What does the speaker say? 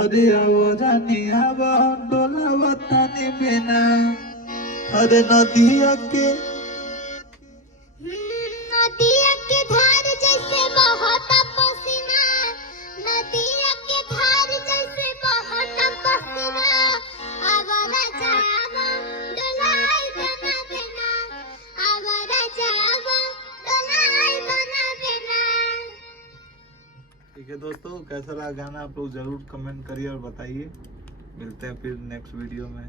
अरे रानी आवा डोला वतनी बिना अरे नदिया के धार जैसे बहता पसीना, नदिया के धार जैसे बहता पसीना, आवारा जावा डोलाई बना देना, आवारा जावा डोलाई बना देना। ठीक है दोस्तों, कैसा लगा गाना आप लोग जरूर कमेंट करिए और बताइए। मिलते हैं फिर नेक्स्ट वीडियो में।